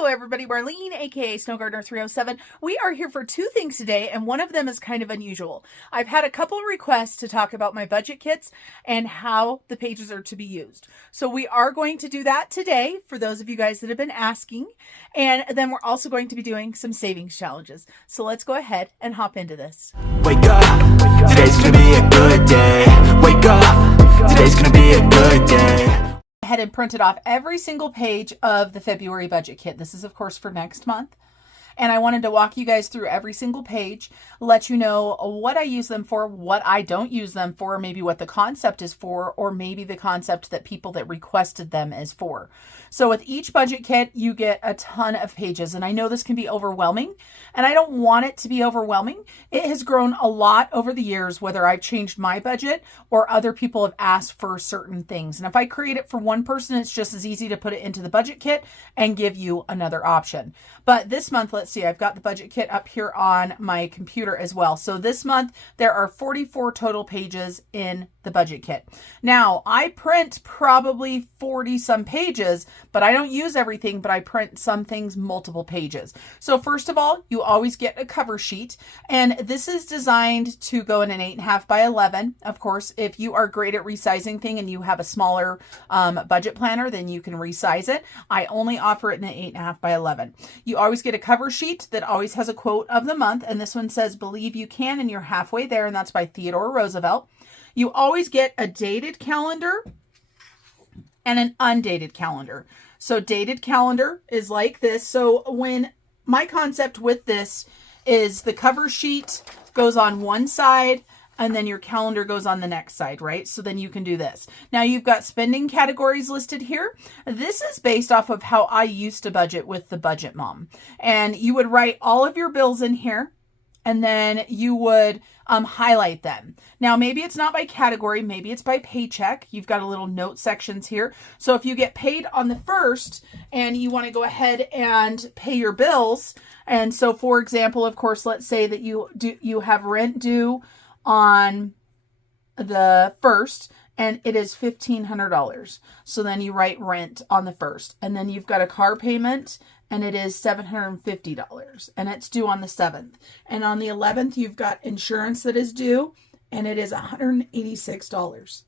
Hello everybody, Marlene, aka Snow Gardener 307. We are here for two things today, and one of them is kind of unusual. I've had a couple of requests to talk about my budget kits and how the pages are to be used. So we are going to do that today for those of you guys that have been asking. And then we're also going to be doing some savings challenges. So let's go ahead and hop into this. Wake up, today's gonna be a good day. Wake up, today's gonna be a good day. Ahead and printed off every single page of the February budget kit. This is of course for next month. And I wanted to walk you guys through every single page, let you know what I use them for, what I don't use them for, maybe what the concept is for, or maybe the concept that people that requested them is for. So with each budget kit, you get a ton of pages. And I know this can be overwhelming, and I don't want it to be overwhelming. It has grown a lot over the years, whether I've changed my budget or other people have asked for certain things. And if I create it for one person, it's just as easy to put it into the budget kit and give you another option. But this month, let's see, I've got the budget kit up here on my computer as well. So this month there are 44 total pages in the budget kit. Now I print probably 40 some pages, but I don't use everything, but I print some things multiple pages. So first of all, you always get a cover sheet, and this is designed to go in an 8.5 by 11. Of course, if you are great at resizing thing and you have a smaller budget planner, then you can resize it. I only offer it in an 8.5 by 11. You always get a cover sheet that always has a quote of the month, and this one says "Believe you can," and you're halfway there, and that's by Theodore Roosevelt. You always get a dated calendar and an undated calendar. So dated calendar is like this. So when my concept with this is the cover sheet goes on one side and then your calendar goes on the next side, right? So then you can do this. Now you've got spending categories listed here. This is based off of how I used to budget with the Budget Mom. And you would write all of your bills in here, and then you would highlight them. Now, maybe it's not by category, maybe it's by paycheck. You've got a little note sections here. So if you get paid on the 1st and you want to go ahead and pay your bills, and so for example, of course, let's say that you have rent due on the 1st, and it is $1,500. So then you write rent on the 1st, and then you've got a car payment, and it is $750, and it's due on the 7th. And on the 11th, you've got insurance that is due, and it is $186.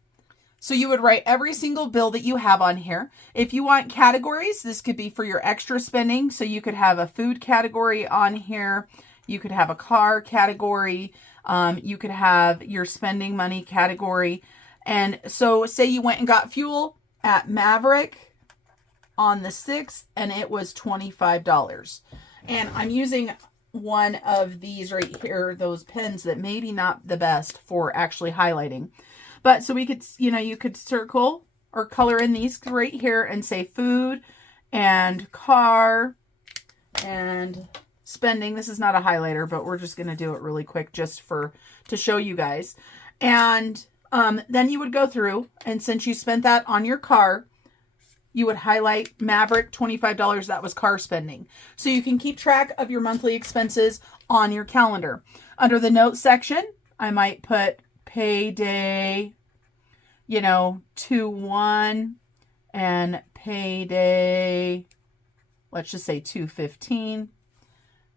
So you would write every single bill that you have on here. If you want categories, this could be for your extra spending. So you could have a food category on here. You could have a car category. You could have your spending money category. And so say you went and got fuel at Maverick on the 6th, and it was $25. And I'm using one of these right here, those pens that maybe not the best for actually highlighting. But so we could, you could circle or color in these right here and say food and car and spending. This is not a highlighter, but we're just going to do it really quick just to show you guys. And then you would go through, and since you spent that on your car, you would highlight Maverick, $25. That was car spending. So you can keep track of your monthly expenses on your calendar. Under the notes section, I might put payday, 2/1, and payday, let's just say 2/15.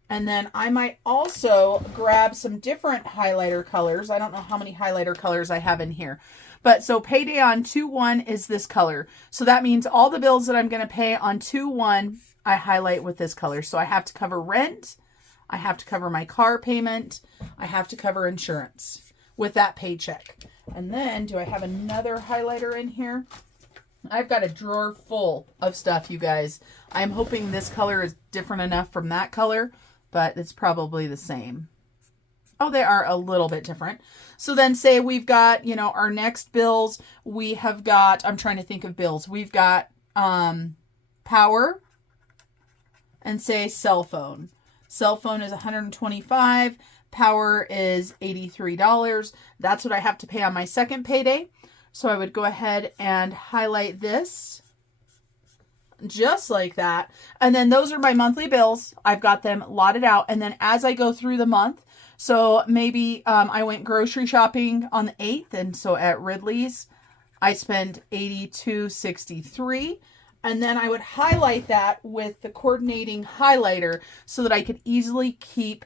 And then I might also grab some different highlighter colors. I don't know how many highlighter colors I have in here. But so payday on 2/1 is this color. So that means all the bills that I'm going to pay on 2/1, I highlight with this color. So I have to cover rent. I have to cover my car payment. I have to cover insurance with that paycheck. And then do I have another highlighter in here? I've got a drawer full of stuff, you guys. I'm hoping this color is different enough from that color, but it's probably the same. Oh, they are a little bit different. So then say we've got, our next bills, we have got, I'm trying to think of bills. We've got power and say cell phone. Cell phone is $125. Power is $83. That's what I have to pay on my second payday. So I would go ahead and highlight this just like that. And then those are my monthly bills. I've got them lotted out. And then as I go through the month, so maybe I went grocery shopping on the 8th. And so at Ridley's, I spent $82.63. And then I would highlight that with the coordinating highlighter so that I could easily keep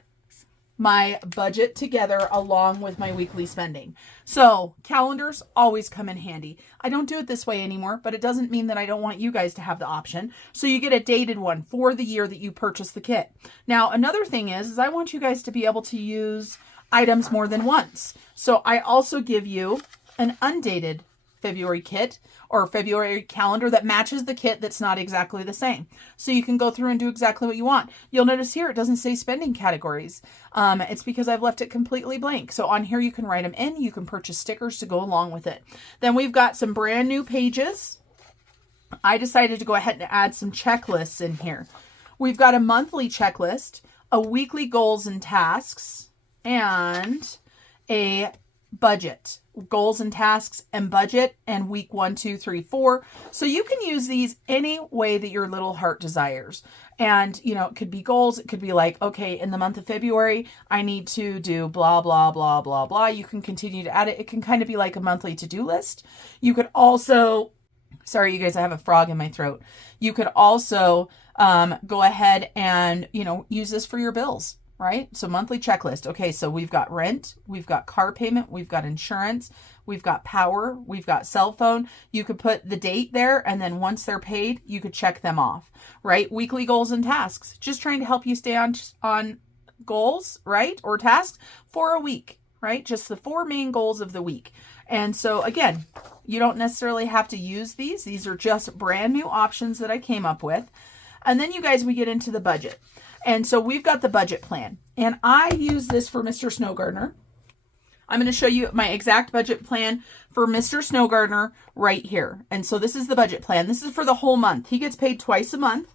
my budget together along with my weekly spending. So calendars always come in handy. I don't do it this way anymore, but it doesn't mean that I don't want you guys to have the option. So you get a dated one for the year that you purchase the kit. Now, another thing is I want you guys to be able to use items more than once. So I also give you an undated February kit or February calendar that matches the kit that's not exactly the same. So you can go through and do exactly what you want. You'll notice here it doesn't say spending categories. It's because I've left it completely blank. So on here you can write them in. You can purchase stickers to go along with it. Then we've got some brand new pages. I decided to go ahead and add some checklists in here. We've got a monthly checklist, a weekly goals and tasks, and a budget. Goals and tasks and budget and week 1, 2, 3, 4. So you can use these any way that your little heart desires. And, you know, it could be goals. It could be like, okay, in the month of February, I need to do blah, blah, blah, blah, blah. You can continue to add it. It can kind of be like a monthly to-do list. You could also, sorry, you guys, I have a frog in my throat. You could also go ahead and, you know, use this for your bills. Right? So monthly checklist. Okay, so we've got rent, we've got car payment, we've got insurance, we've got power, we've got cell phone. You could put the date there, and then once they're paid, you could check them off, right? Weekly goals and tasks. Just trying to help you stay on goals, right? Or tasks for a week, right? Just the 4 main goals of the week. And so again, you don't necessarily have to use these. These are just brand new options that I came up with. And then you guys, we get into the budget. And so we've got the budget plan, and I use this for Mr. Snow Gardener. I'm going to show you my exact budget plan for Mr. Snow Gardener right here. And so this is the budget plan. This is for the whole month. He gets paid twice a month.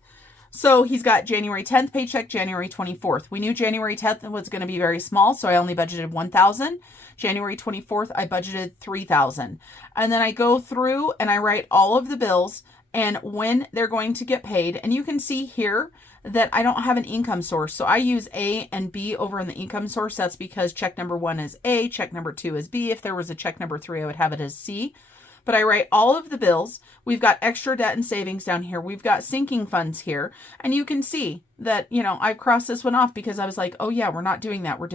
So he's got January 10th paycheck, January 24th. We knew January 10th was going to be very small, so I only budgeted $1,000. January 24th, I budgeted $3,000. And then I go through and I write all of the bills and when they're going to get paid. And you can see here that I don't have an income source. So I use A and B over in the income source. That's because check number 1 is A, check number 2 is B. If there was a check number 3, I would have it as C. But I write all of the bills. We've got extra debt and savings down here. We've got sinking funds here. And you can see that, you know, I crossed this one off because I was like, oh yeah, we're not doing that. We're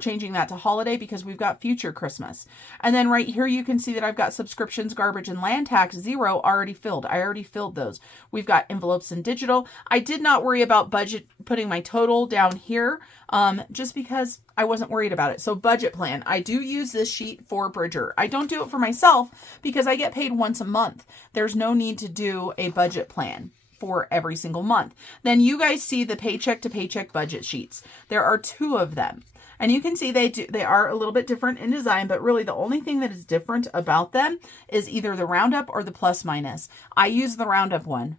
changing that to holiday because we've got future Christmas. And then right here, you can see that I've got subscriptions, garbage, and land tax 0 already filled. I already filled those. We've got envelopes and digital. I did not worry about budget, putting my total down here, just because I wasn't worried about it. So budget plan. I do use this sheet for Bridger. I don't do it for myself because I get paid once a month. There's no need to do a budget plan for every single month. Then you guys see the paycheck to paycheck budget sheets. There are 2 of them. And you can see they are a little bit different in design, but really the only thing that is different about them is either the roundup or the plus minus. I use the roundup one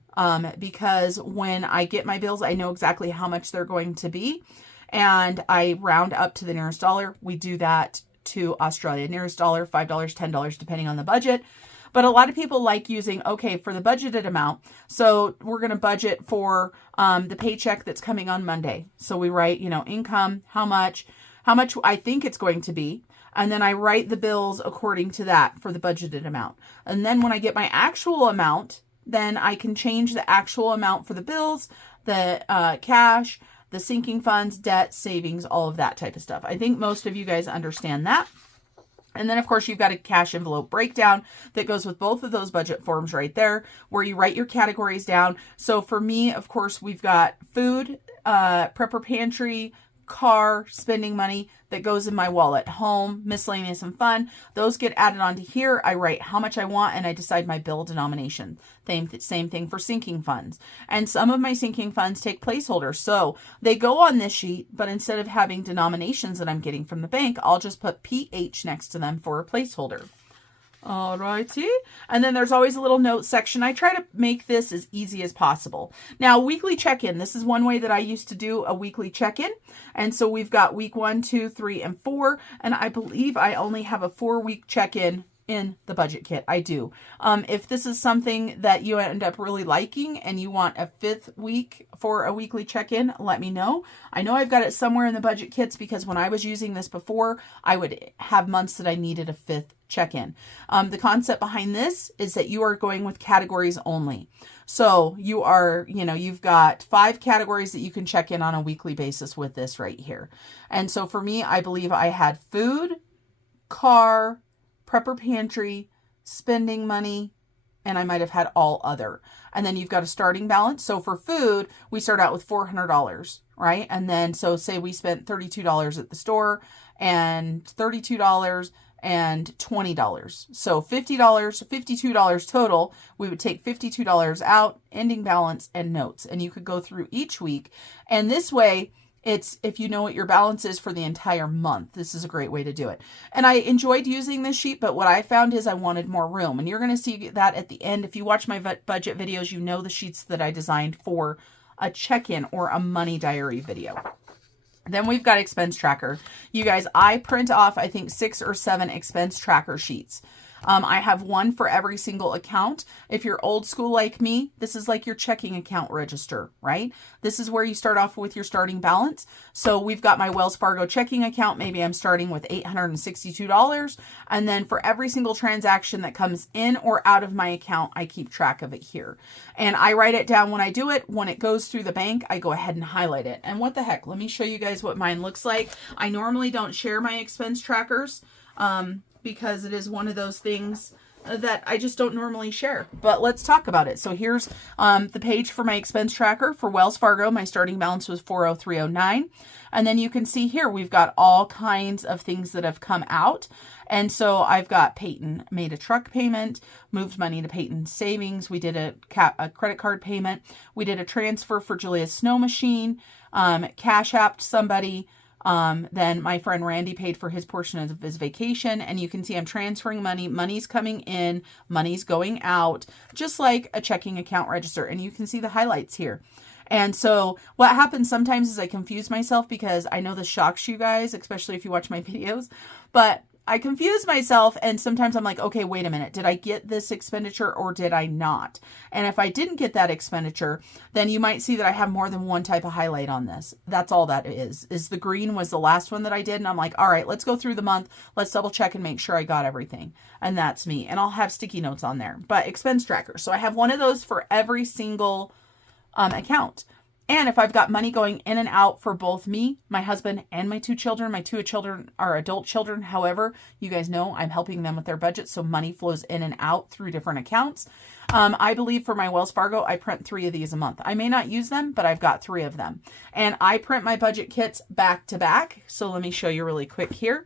because when I get my bills, I know exactly how much they're going to be. And I round up to the nearest dollar. We do that to Australia. Nearest dollar, $5, $10, depending on the budget. But a lot of people like using, okay, for the budgeted amount. So we're going to budget for the paycheck that's coming on Monday. So we write, you know, income, how much I think it's going to be. And then I write the bills according to that for the budgeted amount. And then when I get my actual amount, then I can change the actual amount for the bills, the cash, the sinking funds, debt, savings, all of that type of stuff. I think most of you guys understand that. And then, of course, you've got a cash envelope breakdown that goes with both of those budget forms right there, where you write your categories down. So for me, of course, we've got food, prepper pantry, car, spending money that goes in my wallet, home, miscellaneous and fun. Those get added onto here. I write how much I want and I decide my bill denomination. Same thing for sinking funds. And some of my sinking funds take placeholders. So they go on this sheet, but instead of having denominations that I'm getting from the bank, I'll just put PH next to them for a placeholder. Alrighty. And then there's always a little note section. I try to make this as easy as possible. Now, weekly check-in. This is one way that I used to do a weekly check-in. And so we've got week 1, 2, 3, and 4. And I believe I only have a 4-week check-in in the budget kit. I do. If this is something that you end up really liking and you want a 5th week for a weekly check-in, let me know. I know I've got it somewhere in the budget kits because when I was using this before, I would have months that I needed a 5th check-in. The concept behind this is that you are going with categories only. So you are, you've got 5 categories that you can check in on a weekly basis with this right here. And so for me, I believe I had food, car, prepper pantry, spending money, and I might have had all other. And then you've got a starting balance. So for food, we start out with $400, right? And then, so say we spent $32 at the store and $32 and $20. So $50, $52 total. We would take $52 out, ending balance and notes. And you could go through each week. And this way, it's if you know what your balance is for the entire month, this is a great way to do it. And I enjoyed using this sheet, but what I found is I wanted more room. And you're going to see that at the end. If you watch my budget videos, you know the sheets that I designed for a check-in or a money diary video. Then we've got expense tracker. You guys, I print off, I think 6 or 7 expense tracker sheets. I have one for every single account. If you're old school like me, this is like your checking account register, right? This is where you start off with your starting balance. So we've got my Wells Fargo checking account. Maybe I'm starting with $862. And then for every single transaction that comes in or out of my account, I keep track of it here. And I write it down when I do it. When it goes through the bank, I go ahead and highlight it. And what the heck? Let me show you guys what mine looks like. I normally don't share my expense trackers. Because it is one of those things that I just don't normally share. But let's talk about it. So here's the page for my expense tracker for Wells Fargo. My starting balance was $403.09. And then you can see here, we've got all kinds of things that have come out. And so I've got Peyton made a truck payment, moved money to Peyton's savings. We did a credit card payment. We did a transfer for Julia's snow machine, cash apped somebody. Then my friend Randy paid for his portion of his vacation, and you can see I'm transferring money. Money's coming in, money's going out, just like a checking account register. And you can see the highlights here. And so what happens sometimes is I confuse myself because I know this shocks you guys, especially if you watch my videos, but I confuse myself and sometimes I'm like, okay, wait a minute. Did I get this expenditure or did I not? And if I didn't get that expenditure, then you might see that I have more than one type of highlight on this. That's all that is the green was the last one that I did. And I'm like, all right, let's go through the month. Let's double check and make sure I got everything. And that's me. And I'll have sticky notes on there, but expense tracker. So I have one of those for every single account. And if I've got money going in and out for both me, my husband, and my 2 children, my 2 children are adult children. However, you guys know I'm helping them with their budget. So money flows in and out through different accounts. I believe for my Wells Fargo, I print 3 of these a month. I may not use them, but I've got 3 of them. And I print my budget kits back to back. So let me show you really quick here.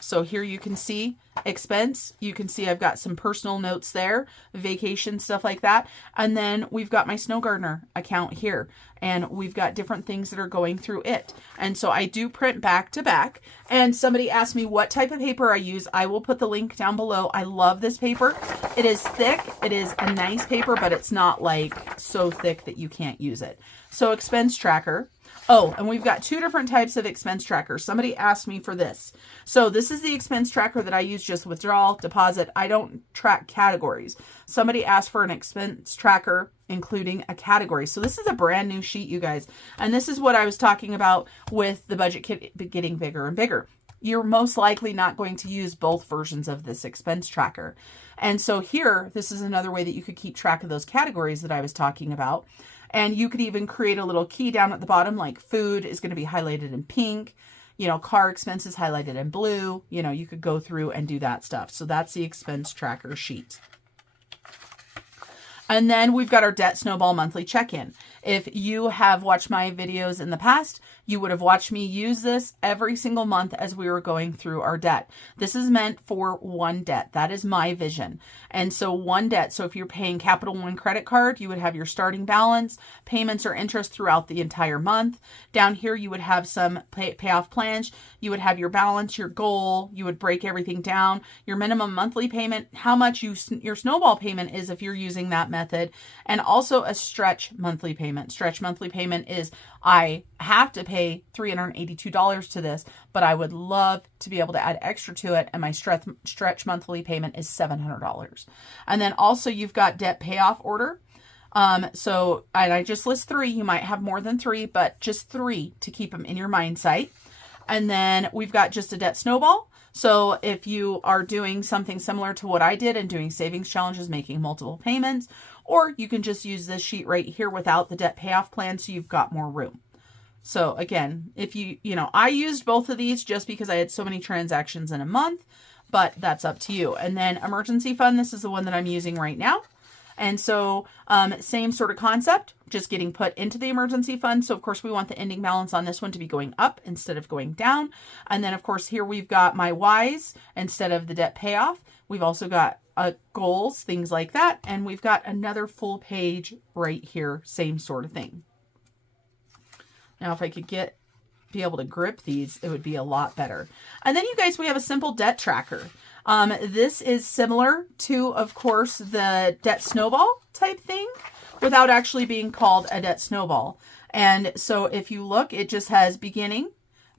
So here you can see expense. You can see I've got some personal notes there, vacation, stuff like that. And then we've got my Snow Gardener account here, and we've got different things that are going through it. And so I do print back to back. And somebody asked me what type of paper I use. I will put the link down below. I love this paper. It is thick. It is a nice paper, but it's not like so thick that you can't use it. So expense tracker. Oh, and we've got 2 different types of expense trackers. Somebody asked me for this. So this is the expense tracker that I use, just withdrawal, deposit. I don't track categories. Somebody asked for an expense tracker including a category. So this is a brand new sheet, you guys. And this is what I was talking about with the budget kit getting bigger and bigger. You're most likely not going to use both versions of this expense tracker. And so here, this is another way that you could keep track of those categories that I was talking about. And you could even create a little key down at the bottom, like food is going to be highlighted in pink, car expenses highlighted in blue. You could go through and do that stuff. So that's the expense tracker sheet. And then we've got our Debt Snowball monthly check-in. If you have watched my videos in the past, you would have watched me use this every single month as we were going through our debt. This is meant for one debt. That is my vision. And so one debt. So if you're paying Capital One credit card, you would have your starting balance, payments or interest throughout the entire month. Down here, you would have some payoff plans. You would have your balance, your goal. You would break everything down, your minimum monthly payment, how much your snowball payment is if you're using that method, and also a stretch monthly payment. payment. Stretch monthly payment is I have to pay $382 to this, but I would love to be able to add extra to it, and my stretch monthly payment is $700. And then also you've got debt payoff order. And I just list 3. You might have more than 3, but just 3 to keep them in your mind sight. And then we've got just a debt snowball. So if you are doing something similar to what I did and doing savings challenges, making multiple payments, or you can just use this sheet right here without the debt payoff plan, so you've got more room. So again, if I used both of these just because I had so many transactions in a month, but that's up to you. And then emergency fund, this is the one that I'm using right now. And so same sort of concept, just getting put into the emergency fund. So of course we want the ending balance on this one to be going up instead of going down. And then of course here we've got my whys instead of the debt payoff. We've also got goals, things like that. And we've got another full page right here, same sort of thing. Now if I could be able to grip these, it would be a lot better. And then you guys, we have a simple debt tracker. This is similar to, of course, the debt snowball type thing without actually being called a debt snowball. And so if you look, it just has beginning,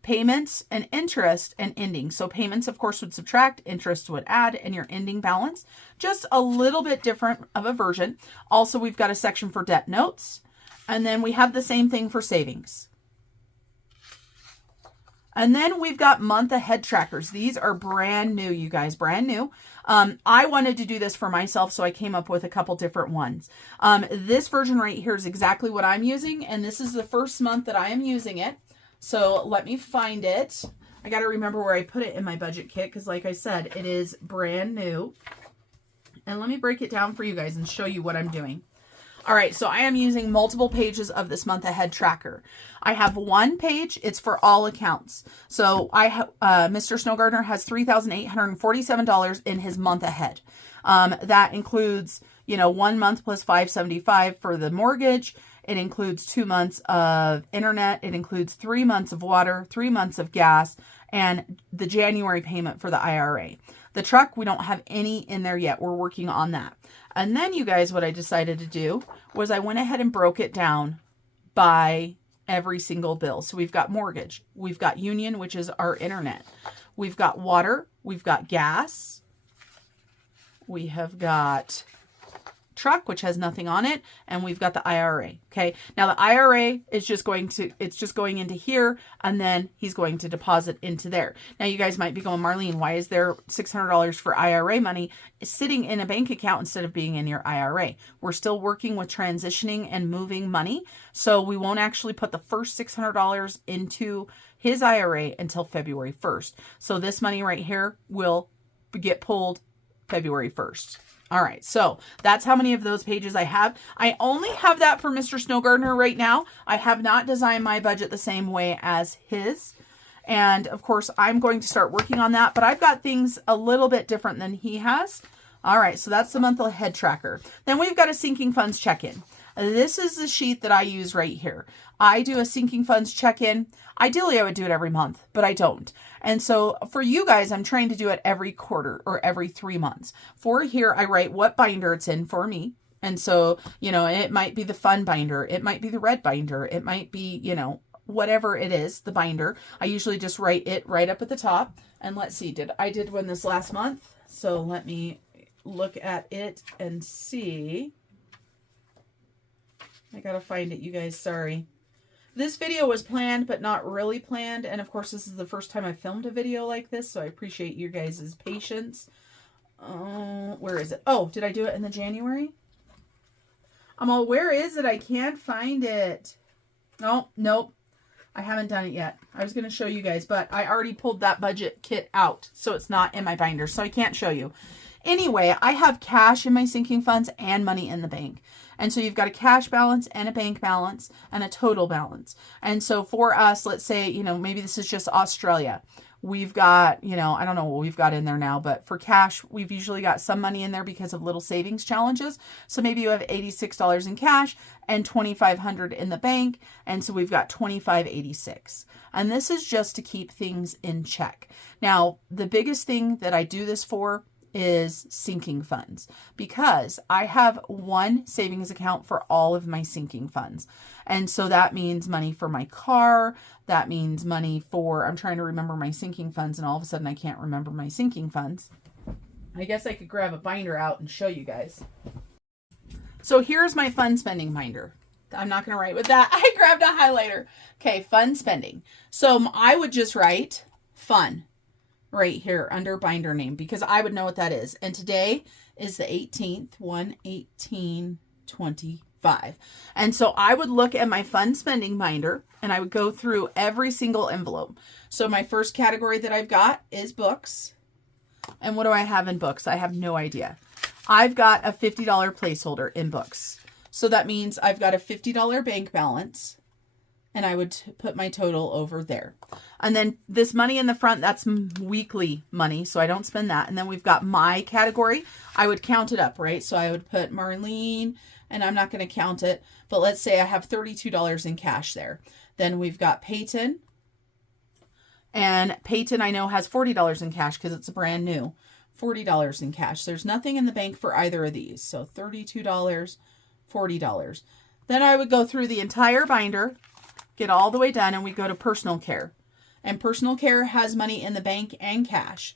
payments, and interest, and ending. So payments, of course, would subtract, interest would add, and your ending balance. Just a little bit different of a version. Also, we've got a section for debt notes. And then we have the same thing for savings. And then we've got month ahead trackers. These are brand new, you guys, brand new. I wanted to do this for myself, so I came up with a couple different ones. This version right here is exactly what I'm using, and this is the first month that I am using it. So let me find it. I got to remember where I put it in my budget kit because, like I said, it is brand new. And let me break it down for you guys and show you what I'm doing. All right, so I am using multiple pages of this month ahead tracker. I have one page, it's for all accounts. So Mr. Snow Gardener has $3,847 in his month ahead. That includes, 1 month plus $575 for the mortgage. It includes 2 months of internet. It includes 3 months of water, 3 months of gas, and the January payment for the IRA. The truck, we don't have any in there yet. We're working on that. And then you guys, what I decided to do was I went ahead and broke it down by every single bill. So we've got mortgage, we've got union, which is our internet. We've got water, we've got gas. We have got truck, which has nothing on it, and we've got the IRA. Okay, now the IRA is just going into here, and then he's going to deposit into there. Now you guys might be going, Marlene, why is there $600 for IRA money sitting in a bank account instead of being in your IRA? We're still working with transitioning and moving money, so we won't actually put the first $600 into his IRA until February 1st. So this money right here will get pulled February 1st. All right, so that's how many of those pages I have. I only have that for Mr. Snow Gardener right now. I have not designed my budget the same way as his. And of course, I'm going to start working on that, but I've got things a little bit different than he has. All right, so that's the month ahead tracker. Then we've got a sinking funds check-in. This is the sheet that I use right here. I do a sinking funds check-in. Ideally, I would do it every month, but I don't. And so for you guys, I'm trying to do it every quarter or every 3 months. For here, I write what binder it's in for me. And so, it might be the fun binder. It might be the red binder. It might be, whatever it is, the binder. I usually just write it right up at the top. And let's see, I did one this last month. So let me look at it and see. I gotta find it, you guys, sorry. This video was planned, but not really planned. And of course, this is the first time I filmed a video like this, so I appreciate your guys' patience. Where is it? Oh, did I do it in the January? Where is it? I can't find it. Oh, nope. I haven't done it yet. I was going to show you guys, but I already pulled that budget kit out, so it's not in my binder, so I can't show you. Anyway, I have cash in my sinking funds and money in the bank. And so you've got a cash balance and a bank balance and a total balance. And so for us, let's say, maybe this is just Australia. We've got, I don't know what we've got in there now, but for cash, we've usually got some money in there because of little savings challenges. So maybe you have $86 in cash and $2,500 in the bank. And so we've got $2,586. And this is just to keep things in check. Now, the biggest thing that I do this for is sinking funds, because I have one savings account for all of my sinking funds. And so that means money for my car. That means money for, I'm trying to remember my sinking funds, and all of a sudden I can't remember my sinking funds. I guess I could grab a binder out and show you guys. So here's my fund spending binder. I'm not going to write with that. I grabbed a highlighter. Okay, fund spending. So I would just write fun right here under binder name, because I would know what that is. And today is the 18th, 1/18/25. And so I would look at my fund spending binder and I would go through every single envelope. So my first category that I've got is books. And what do I have in books? I have no idea. I've got a $50 placeholder in books. So that means I've got a $50 bank balance, and I would put my total over there. And then this money in the front, that's weekly money, so I don't spend that. And then we've got my category. I would count it up, right? So I would put Marlene, and I'm not going to count it, but let's say I have $32 in cash there. Then we've got Peyton, and Peyton I know has $40 in cash because it's brand new. $40 in cash. There's nothing in the bank for either of these. So $32, $40. Then I would go through the entire binder, get all the way done, and we go to personal care. And personal care has money in the bank and cash.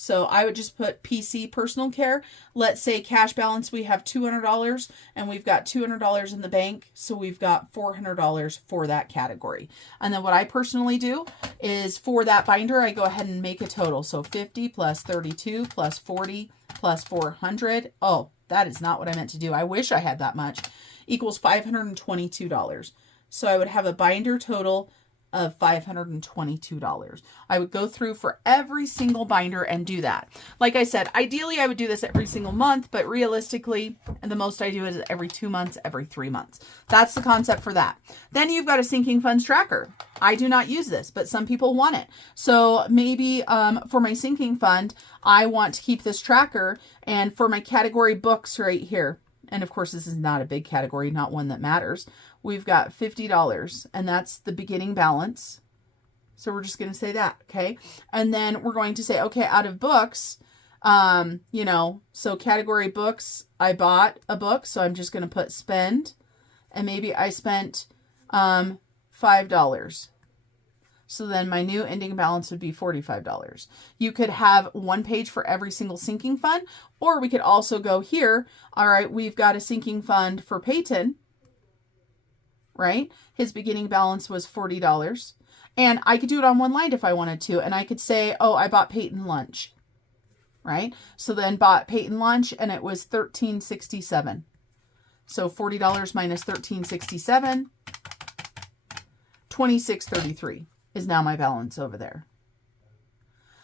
So I would just put PC personal care. Let's say cash balance, we have $200 and we've got $200 in the bank. So we've got $400 for that category. And then what I personally do is for that binder, I go ahead and make a total. So 50 plus 32 plus 40 plus 400. Oh, that is not what I meant to do. I wish I had that much. Equals $522. So I would have a binder total of $522. I would go through for every single binder and do that. Like I said, ideally I would do this every single month, but realistically, the most I do is every 2 months, every 3 months. That's the concept for that. Then you've got a sinking funds tracker. I do not use this, but some people want it. So maybe for my sinking fund, I want to keep this tracker, and for my category books right here, and of course this is not a big category, not one that matters, we've got $50, and that's the beginning balance. So we're just going to say that, okay? And then we're going to say, okay, out of books, so category books, I bought a book, so I'm just going to put spend, and maybe I spent $5. So then my new ending balance would be $45. You could have one page for every single sinking fund, or we could also go here. All right, we've got a sinking fund for Peyton, right? His beginning balance was $40. And I could do it on one line if I wanted to. And I could say, oh, I bought Peyton lunch, right? So then bought Peyton lunch, and it was $13.67. So $40 minus $13.67, $26.33 is now my balance over there.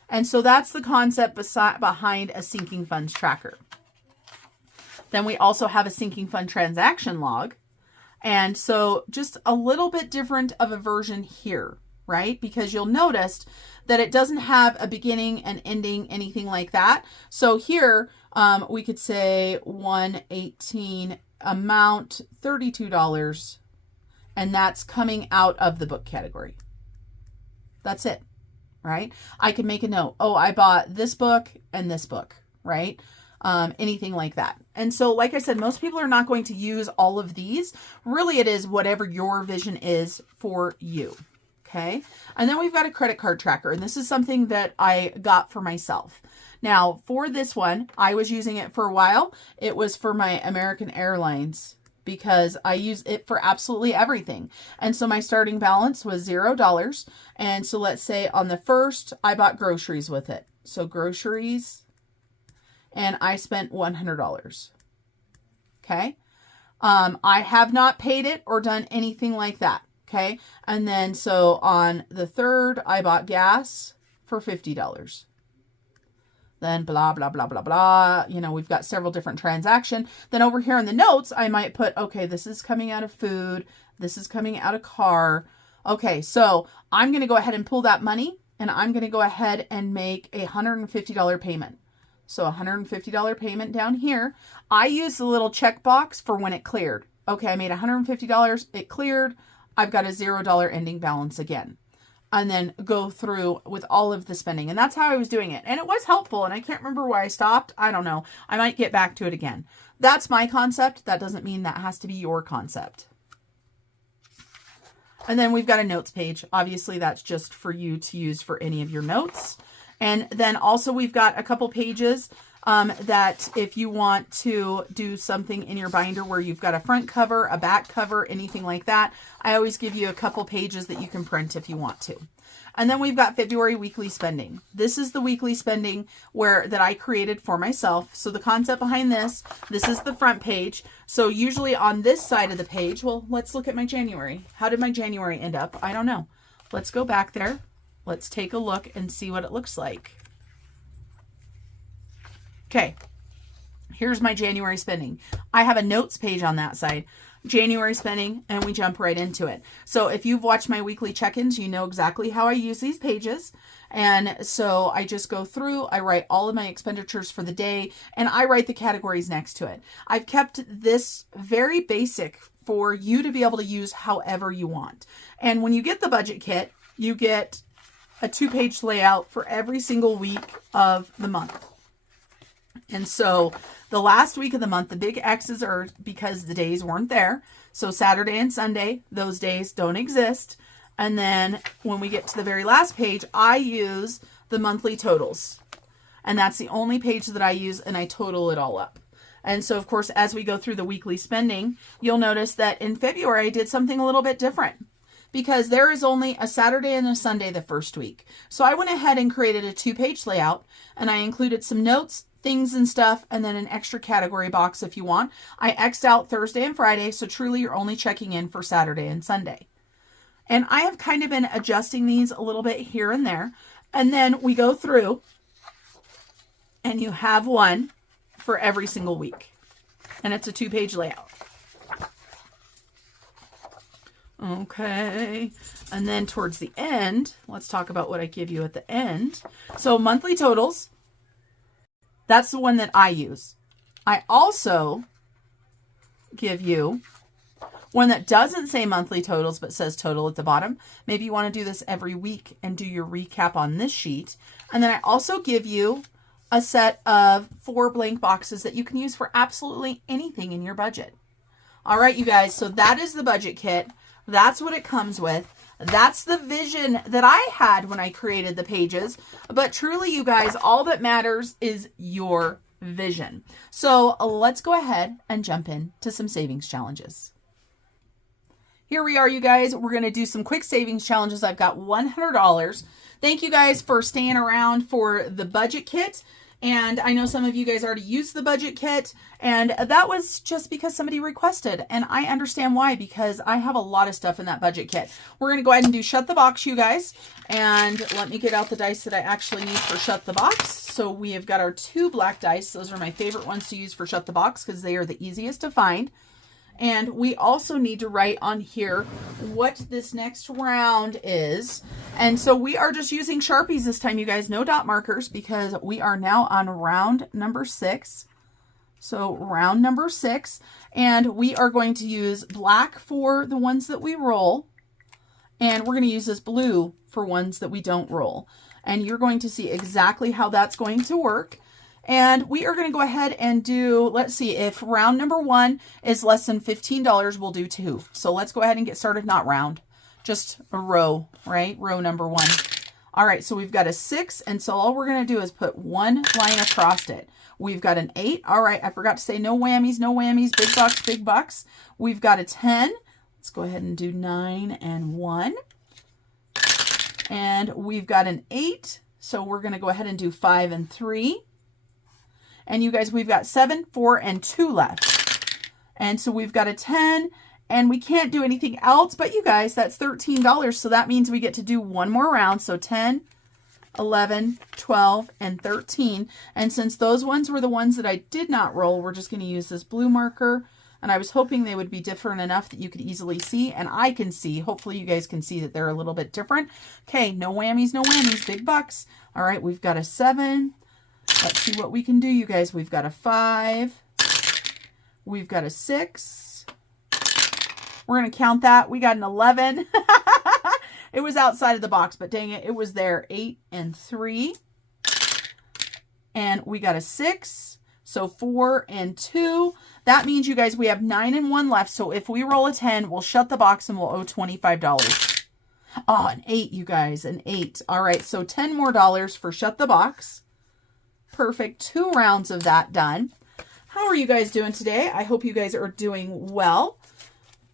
And so that's the concept behind a sinking funds tracker. Then we also have a sinking fund transaction log. And so just a little bit different of a version here, right? Because you'll notice that it doesn't have a beginning and ending, anything like that. So here we could say 118 amount $32, and that's coming out of the book category. That's it, right? I could make a note. Oh, I bought this book and this book, right? Anything like that. And so, like I said, most people are not going to use all of these. Really, it is whatever your vision is for you. Okay. And then we've got a credit card tracker. And this is something that I got for myself. Now, for this one, I was using it for a while. It was for my American Airlines, because I use it for absolutely everything. And so my starting balance was $0. And so let's say on the first, I bought groceries with it. So groceries, and I spent $100. Okay. I have not paid it or done anything like that. Okay. And then so on the third, I bought gas for $50. Then blah, blah, blah, blah, blah. We've got several different transactions. Then over here in the notes, I might put, okay, this is coming out of food. This is coming out of car. Okay. So I'm going to go ahead and pull that money, and I'm going to go ahead and make a $150 payment. So $150 payment down here. I use the little checkbox for when it cleared. Okay, I made $150. It cleared. I've got a $0 ending balance again. and then go through with all of the spending. And that's how I was doing it. And it was helpful. And I can't remember why I stopped. I don't know. I might get back to it again. That's my concept. That doesn't mean that has to be your concept. And then we've got a notes page. Obviously, that's just for you to use for any of your notes. And then also we've got a couple pages that if you want to do something in your binder where you've got a front cover, a back cover, anything like that, I always give you a couple pages that you can print if you want to. And then we've got February weekly spending. This is the weekly spending that I created for myself. So the concept behind this is the front page. So usually on this side of the page, well, let's look at my January. How did my January end up? I don't know. Let's go back there. Let's take a look and see what it looks like. Okay, here's my January spending. I have a notes page on that side. January spending, and we jump right into it. So if you've watched my weekly check-ins, you know exactly how I use these pages. And so I just go through, I write all of my expenditures for the day, and I write the categories next to it. I've kept this very basic for you to be able to use however you want. And when you get the budget kit, you get a 2-page layout for every single week of the month. And so the last week of the month, the big X's are because the days weren't there. So Saturday and Sunday, those days don't exist. And then when we get to the very last page, I use the monthly totals. And that's the only page that I use, and I total it all up. And so, of course, as we go through the weekly spending, you'll notice that in February, I did something a little bit different because there is only a Saturday and a Sunday the first week. So I went ahead and created a 2-page layout, and I included some notes, things and stuff, and then an extra category box if you want. I X'd out Thursday and Friday, so truly you're only checking in for Saturday and Sunday. And I have kind of been adjusting these a little bit here and there. And then we go through, and you have one for every single week. And it's a 2-page layout. Okay, and then towards the end, let's talk about what I give you at the end. So monthly totals. That's the one that I use. I also give you one that doesn't say monthly totals, but says total at the bottom. Maybe you want to do this every week and do your recap on this sheet. And then I also give you a set of 4 blank boxes that you can use for absolutely anything in your budget. All right, you guys, so that is the budget kit. That's what it comes with. That's the vision that I had when I created the pages. But truly, you guys, all that matters is your vision. So let's go ahead and jump into some savings challenges. Here we are, you guys. We're going to do some quick savings challenges. I've got $100. Thank you guys for staying around for the budget kit. And I know some of you guys already used the budget kit, and that was just because somebody requested. And I understand why, because I have a lot of stuff in that budget kit. We're going to go ahead and do Shut the Box, you guys. And let me get out the dice that I actually need for Shut the Box. So we have got our 2 black dice. Those are my favorite ones to use for Shut the Box because they are the easiest to find. And we also need to write on here what this next round is. And so we are just using Sharpies this time, you guys. No dot markers because we are now on round number 6. So round number 6. And we are going to use black for the ones that we roll. And we're going to use this blue for ones that we don't roll. And you're going to see exactly how that's going to work. And we are going to go ahead and do, let's see, if round number 1 is less than $15, we'll do 2. So let's go ahead and get started, not round, just a row, right? Row number 1. All right, so we've got a 6, and so all we're going to do is put 1 line across it. We've got an 8. All right, I forgot to say no whammies, no whammies, big bucks, big bucks. We've got a 10. Let's go ahead and do 9 and 1. And we've got an 8, so we're going to go ahead and do 5 and 3. And you guys, we've got 7, 4, and 2 left. And so we've got a 10, and we can't do anything else. But you guys, that's $13. So that means we get to do one more round. So 10, 11, 12, and 13. And since those ones were the ones that I did not roll, we're just going to use this blue marker. And I was hoping they would be different enough that you could easily see. And I can see. Hopefully you guys can see that they're a little bit different. Okay, no whammies, no whammies. Big bucks. All right, we've got a 7. Let's see what we can do, you guys. We've got a 5. We've got a 6. We're going to count that. We got an 11. It was outside of the box, but dang it, it was there. 8 and 3. And we got a 6. So 4 and 2. That means, you guys, we have 9 and 1 left. So if we roll a 10, we'll shut the box and we'll owe $25. Oh, an 8, you guys, an 8. All right, so $10 more for shut the box. Perfect. 2 rounds of that done. How are you guys doing today? I hope you guys are doing well.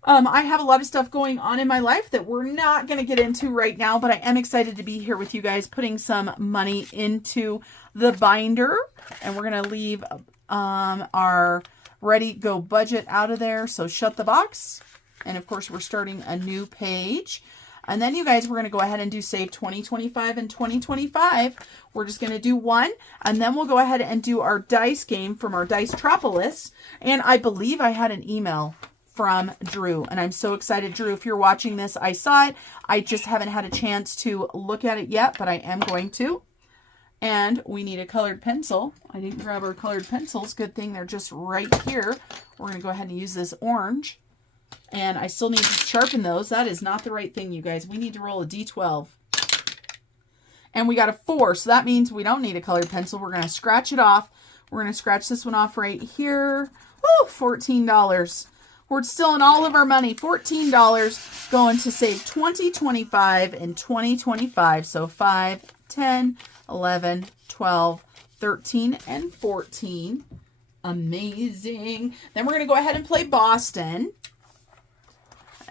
I have a lot of stuff going on in my life that we're not going to get into right now, but I am excited to be here with you guys, putting some money into the binder. And we're going to leave our ready go budget out of there. So shut the box. And of course, we're starting a new page. And then, you guys, we're going to go ahead and do save 2025 and 2025. We're just going to do one. And then we'll go ahead and do our dice game from our Dicetropolis. And I believe I had an email from Drew. And I'm so excited, Drew. If you're watching this, I saw it. I just haven't had a chance to look at it yet, but I am going to. And we need a colored pencil. I didn't grab our colored pencils. Good thing they're just right here. We're going to go ahead and use this orange. And I still need to sharpen those. That is not the right thing, you guys. We need to roll a D12. And we got a 4, so that means we don't need a colored pencil. We're going to scratch it off. We're going to scratch this one off right here. Woo, $14. We're still in all of our money. $14 going to save 2025 and 2025. So 5, 10, 11, 12, 13, and 14. Amazing. Then we're going to go ahead and play Boston.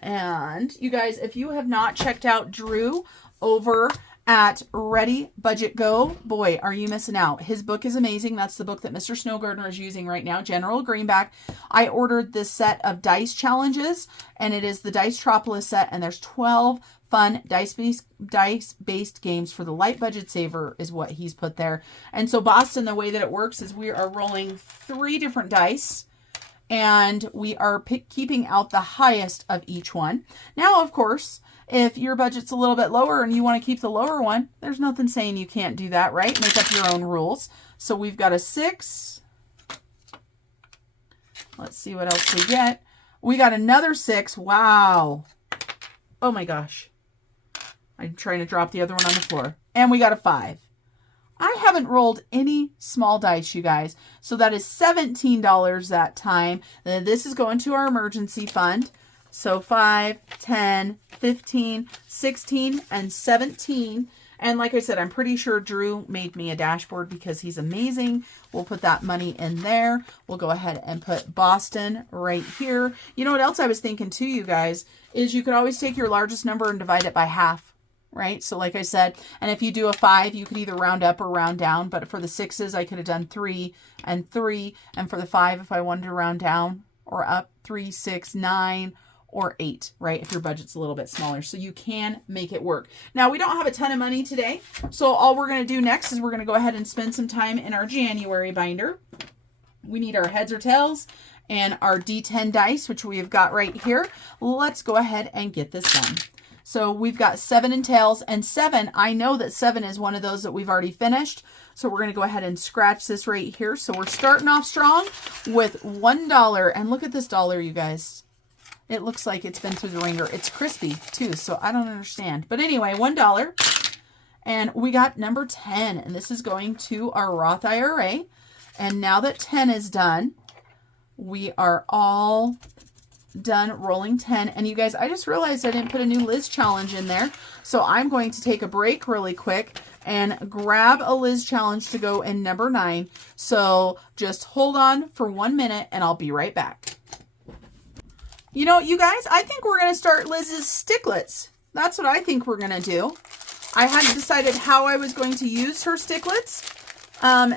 And you guys, if you have not checked out Drew over at Ready Budget Go, boy, are you missing out. His book is amazing. That's the book that Mr. Snowgardener is using right now, General Greenback. I ordered this set of dice challenges, and it is the Dicetropolis set, and there's 12 fun dice-based games for the light budget saver is what he's put there. And so Boston, the way that it works is we are rolling 3 different dice, and we are keeping out the highest of each one. Now, of course, if your budget's a little bit lower and you want to keep the lower one, there's nothing saying you can't do that, right? Make up your own rules. So we've got a 6. Let's see what else we get. We got another 6. Wow. Oh my gosh. I'm trying to drop the other one on the floor. And we got a 5. I haven't rolled any small dice, you guys. So that is $17 that time. Then this is going to our emergency fund. So 5, 10, 15, 16, and 17. And like I said, I'm pretty sure Drew made me a dashboard because he's amazing. We'll put that money in there. We'll go ahead and put Boston right here. You know what else I was thinking too, you guys, is you could always take your largest number and divide it by half. Right? So like I said, and if you do a 5, you could either round up or round down. But for the 6s, I could have done 3 and 3. And for the 5, if I wanted to round down or up, 3, 6, 9, or 8, right? If your budget's a little bit smaller. So you can make it work. Now, we don't have a ton of money today. So all we're going to do next is we're going to go ahead and spend some time in our January binder. We need our heads or tails and our D10 dice, which we have got right here. Let's go ahead and get this done. So we've got 7 and tails, and 7, I know that 7 is one of those that we've already finished. So we're going to go ahead and scratch this right here. So we're starting off strong with $1. And look at this dollar, you guys. It looks like it's been through the ringer. It's crispy too, so I don't understand. But anyway, $1. And we got number 10, and this is going to our Roth IRA. And now that 10 is done, we are all done rolling 10. And you guys, I just realized I didn't put a new Liz challenge in there. So I'm going to take a break really quick and grab a Liz challenge to go in number 9. So just hold on for 1 minute and I'll be right back. You know, you guys, I think we're going to start Liz's sticklets. That's what I think we're going to do. I hadn't decided how I was going to use her sticklets.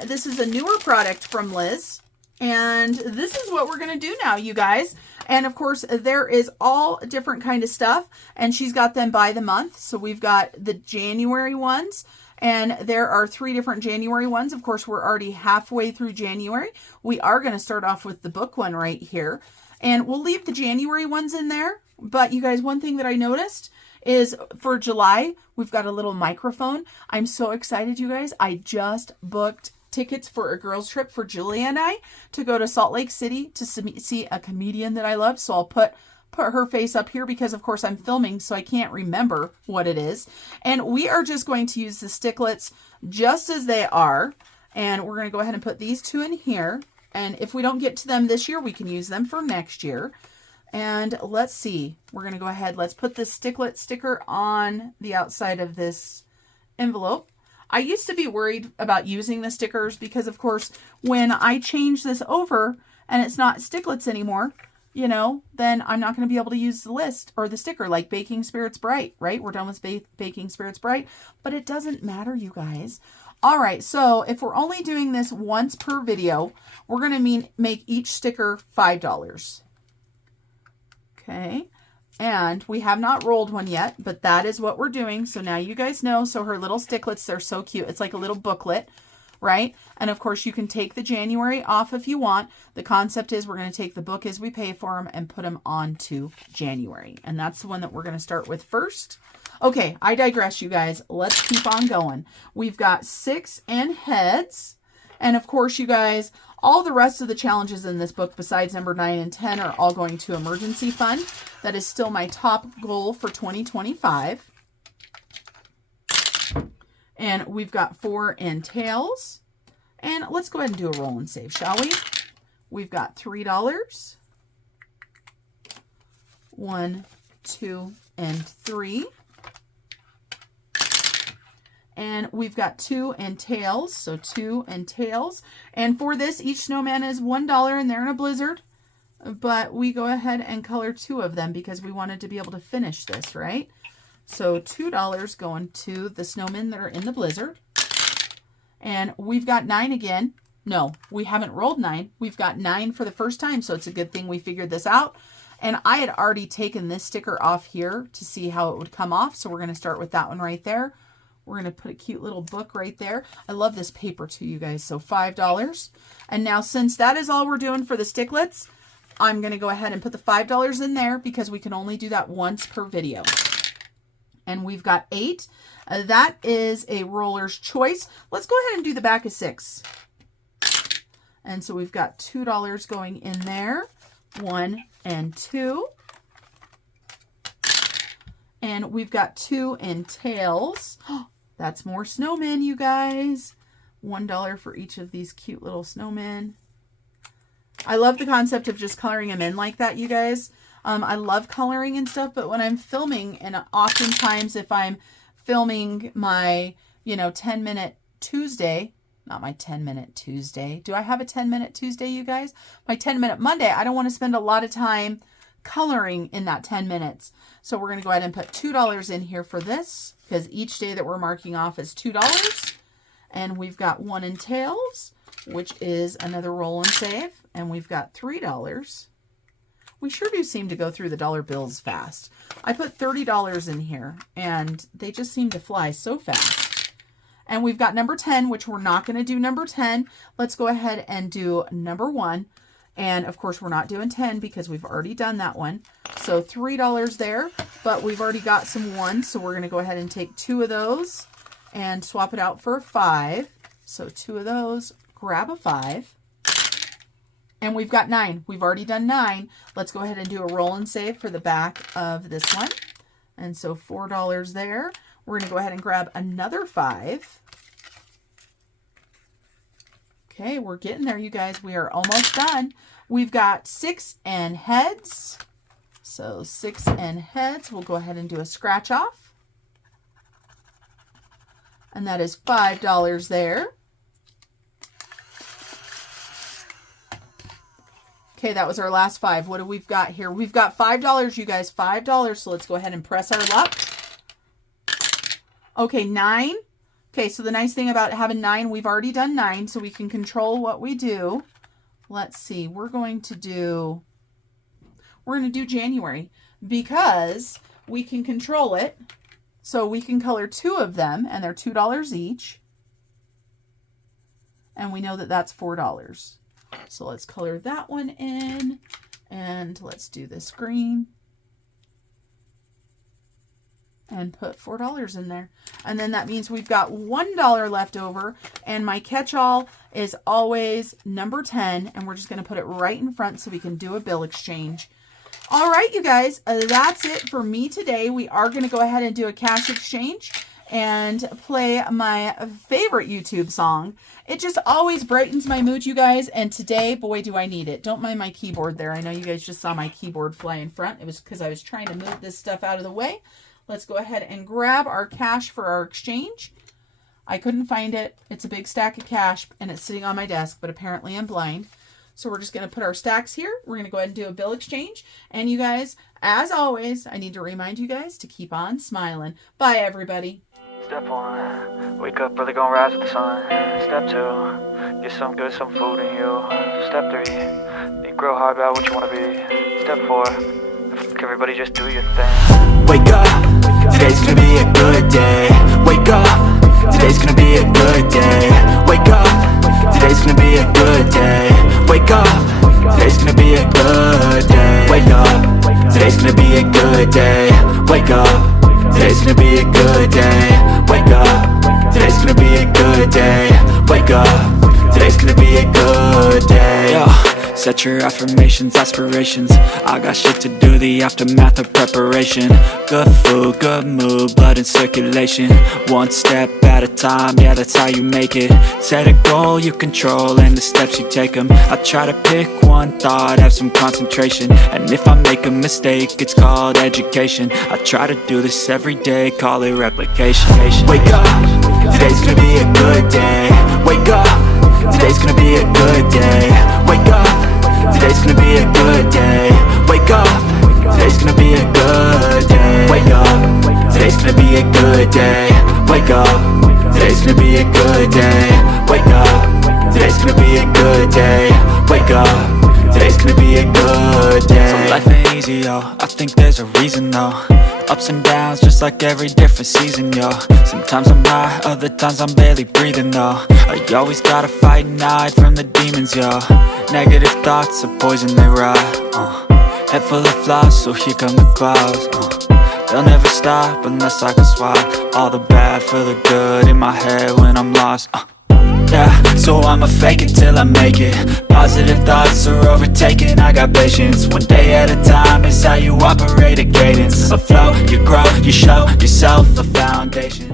This is a newer product from Liz. And this is what we're going to do now, you guys. And of course, there is all different kind of stuff. And she's got them by the month. So we've got the January ones. And there are 3 different January ones. Of course, we're already halfway through January. We are going to start off with the book one right here. And we'll leave the January ones in there. But you guys, one thing that I noticed is for July, we've got a little microphone. I'm so excited, you guys. I just booked tickets for a girls trip for Julia and I to go to Salt Lake City to see a comedian that I love. So I'll put put her face up here because, of course, I'm filming, so I can't remember what it is. And we are just going to use the sticklets just as they are. And we're going to go ahead and put these two in here. And if we don't get to them this year, we can use them for next year. And let's see. We're going to go ahead. Let's put this sticklet sticker on the outside of this envelope. I used to be worried about using the stickers because, of course, when I change this over and it's not sticklets anymore, you know, then I'm not going to be able to use the list or the sticker like Baking Spirits Bright, right? We're done with Baking Spirits Bright, but it doesn't matter, you guys. All right, so if we're only doing this once per video, we're going to make each sticker $5. Okay, and we have not rolled one yet, but that is what we're doing. So now you guys know. So her little sticklets, they're so cute. It's like a little booklet, right? And of course, you can take the January off if you want. The concept is we're going to take the book as we pay for them and put them onto January. And that's the one that we're going to start with first. Okay, I digress, you guys. Let's keep on going. We've got 6 and heads. And of course, you guys, all the rest of the challenges in this book besides number 9 and 10 are all going to emergency fund. That is still my top goal for 2025. And we've got 4 and tails. And let's go ahead and do a roll and save, shall we? We've got $3. 1, 2, and 3. And we've got 2 and tails, so 2 and tails. And for this, each snowman is $1 and they're in a blizzard. But we go ahead and color 2 of them because we wanted to be able to finish this, right? So $2 going to the snowmen that are in the blizzard. And we've got 9 again. No, we haven't rolled 9. We've got 9 for the first time, so it's a good thing we figured this out. And I had already taken this sticker off here to see how it would come off. So we're going to start with that one right there. We're going to put a cute little book right there. I love this paper too, you guys. So $5. And now since that is all we're doing for the sticklets, I'm going to go ahead and put the $5 in there because we can only do that once per video. And we've got 8. That is a roller's choice. Let's go ahead and do the back of 6. And so we've got $2 going in there. 1 and 2. And we've got 2 and tails. That's more snowmen, you guys. $1 for each of these cute little snowmen. I love the concept of just coloring them in like that, you guys. I love coloring and stuff, but when I'm filming, and oftentimes if I'm filming my, 10-minute Tuesday, not my 10-minute Tuesday. Do I have a 10-minute Tuesday, you guys? My 10-minute Monday, I don't want to spend a lot of time coloring in that 10 minutes. So we're going to go ahead and put $2 in here for this because each day that we're marking off is $2. And we've got 1 in tails, which is another roll and save. And we've got $3. We sure do seem to go through the dollar bills fast. I put $30 in here and they just seem to fly so fast. And we've got number 10, which we're not going to do number 10. Let's go ahead and do number 1. And of course, we're not doing 10 because we've already done that one. So $3 there, but we've already got some 1. So we're going to go ahead and take 2 of those and swap it out for a 5. So 2 of those, grab a 5. And we've got 9. We've already done 9. Let's go ahead and do a roll and save for the back of this one. And so $4 there. We're going to go ahead and grab another 5. Okay, we're getting there, you guys. We are almost done. We've got 6 and heads. So 6 and heads. We'll go ahead and do a scratch off. And that is $5 there. Okay, that was our last 5. What do we've got here? We've got $5, you guys. $5. So let's go ahead and press our luck. Okay, 9. Okay, so the nice thing about having 9, we've already done 9, so we can control what we do. Let's see, we're going to do January because we can control it. So we can color 2 of them, and they're $2 each. And we know that that's $4. So let's color that one in, and let's do this green. And put $4 in there. And then that means we've got $1 left over. And my catch-all is always number 10. And we're just going to put it right in front so we can do a bill exchange. All right, you guys, that's it for me today. We are going to go ahead and do a cash exchange and play my favorite YouTube song. It just always brightens my mood, you guys, and today, boy, do I need it. Don't mind my keyboard there. I know you guys just saw my keyboard fly in front. It was because I was trying to move this stuff out of the way. Let's go ahead and grab our cash for our exchange. I couldn't find it. It's a big stack of cash, and it's sitting on my desk, but apparently I'm blind. So we're just going to put our stacks here. We're going to go ahead and do a bill exchange. And you guys, as always, I need to remind you guys to keep on smiling. Bye, everybody. Step 1, wake up early, gonna rise with the sun. Step 2, get some good, some food in you. Step 3, think real hard about what you wanna be. Step 4, everybody just do your thing. Wake up, today's gonna be a good day. Wake up, today's gonna be a good day. Wake up, today's gonna be a good day. Wake up, today's gonna be a good day. Wake up, today's gonna be a good day. Wake up, today's gonna be a good day. Wake up, today's gonna be a good day. Wake up, today's gonna be a good day. Yo, set your affirmations, aspirations. I got shit to do, the aftermath of preparation. Good food, good mood, blood in circulation. One step at a time, yeah, that's how you make it. Set a goal you control and the steps you take them. I try to pick one thought, have some concentration. And if I make a mistake, it's called education. I try to do this every day, call it replication. Wake up, today's gonna be a good day. Wake up, today's gonna be a good day. Wake up, today's gonna be a good day. Wake up, today's gonna be a good day. Wake up, today's gonna be a good day. Wake up, today's gonna be a good day. Wake up, today's gonna be a good day. Wake up, today's gonna be a good day. So life ain't easy, yo, I think there's a reason though. Ups and downs, just like every different season, yo. Sometimes I'm high, other times I'm barely breathing, though. I always gotta fight and hide from the demons, yo. Negative thoughts are poison, they rot. Head full of flaws, so here come the clouds. They'll never stop unless I can swap all the bad for the good in my head when I'm lost. Yeah, so I'ma fake it till I make it. Positive thoughts are overtaken, I got patience. One day at a time is how you operate a cadence. A flow, you grow, you show yourself a foundation.